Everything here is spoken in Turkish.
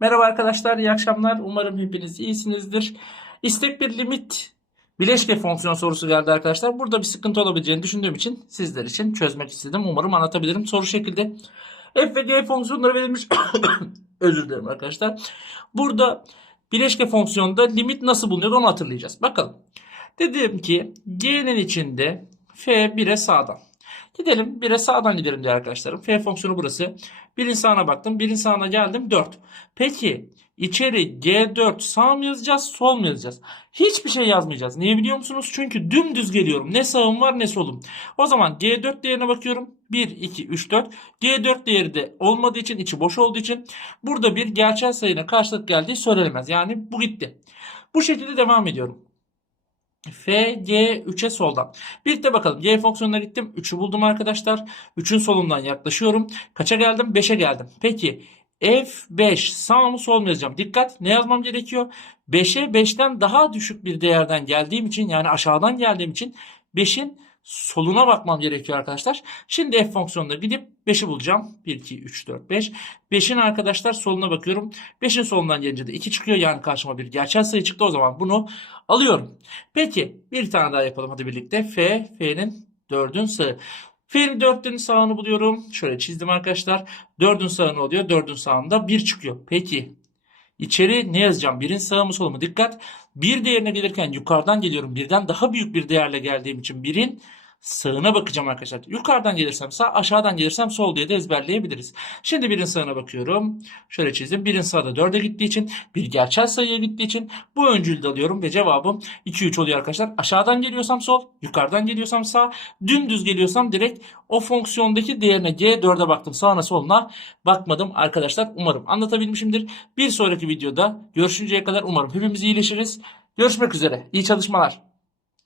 Merhaba arkadaşlar, iyi akşamlar. Umarım hepiniz iyisinizdir. İstek bir limit bileşke fonksiyon sorusu geldi arkadaşlar. Burada bir sıkıntı olabileceğini düşündüğüm için sizler için çözmek istedim. Umarım anlatabilirim. Soru şekilde f ve g fonksiyonları verilmiş. Özür dilerim arkadaşlar. Burada bileşke fonksiyonda limit nasıl bulunuyor onu hatırlayacağız. Bakalım. Dedim ki g'nin içinde f 1'e sağdan. Gidelim 1'e sağdan gidelim diye arkadaşlarım. F fonksiyonu burası. Birin sağına baktım. Birin sağına geldim 4. Peki içeri G4 sağ mı yazacağız sol mu yazacağız? Hiçbir şey yazmayacağız. Niye biliyor musunuz? Çünkü dümdüz geliyorum. Ne sağım var ne solum. O zaman G4 değerine bakıyorum. 1, 2, 3, 4. G4 değeri de olmadığı için içi boş olduğu için burada bir gerçel sayına karşılık geldiği söylenemez. Yani bu gitti. Bu şekilde devam ediyorum. F, G, 3'e soldan. Birlikte bakalım. G fonksiyonuna gittim. 3'ü buldum arkadaşlar. 3'ün solundan yaklaşıyorum. Kaça geldim? 5'e geldim. Peki F5 sağ mı sol mu yazacağım? Dikkat ne yazmam gerekiyor? 5'e 5'ten daha düşük bir değerden geldiğim için yani aşağıdan geldiğim için 5'in soluna bakmam gerekiyor arkadaşlar. Şimdi f fonksiyonuna gidip 5'i bulacağım. 1, 2, 3, 4, 5. 5'in arkadaşlar soluna bakıyorum. 5'in solundan gelince de 2 çıkıyor. Yani karşıma bir gerçel sayı çıktı. O zaman bunu alıyorum. Peki bir tane daha yapalım hadi birlikte. F, F'nin 4'ün sağı. F'nin 4'ün sağını buluyorum. Şöyle çizdim arkadaşlar. 4'ün sağını oluyor. 4'ün sağında 1 çıkıyor. Peki içeri ne yazacağım? 1'in sağı mı solu mu? Dikkat. 1 değerine gelirken yukarıdan geliyorum. Birden daha büyük bir değerle geldiğim için 1'in sağına bakacağım arkadaşlar. Yukarıdan gelirsem sağ, aşağıdan gelirsem sol diye de ezberleyebiliriz. Şimdi birin sağına bakıyorum. Şöyle çizdim. Birin sağda 4'e gittiği için, bir gerçel sayıya gittiği için bu öncülde alıyorum ve cevabım 2 3 oluyor arkadaşlar. Aşağıdan geliyorsam sol, yukarıdan geliyorsam sağ, dümdüz geliyorsam direkt o fonksiyondaki değerine G4'e baktım. Sağına soluna bakmadım arkadaşlar. Umarım anlatabilmişimdir. Bir sonraki videoda görüşünceye kadar umarım hepimiz iyileşiriz. Görüşmek üzere. İyi çalışmalar.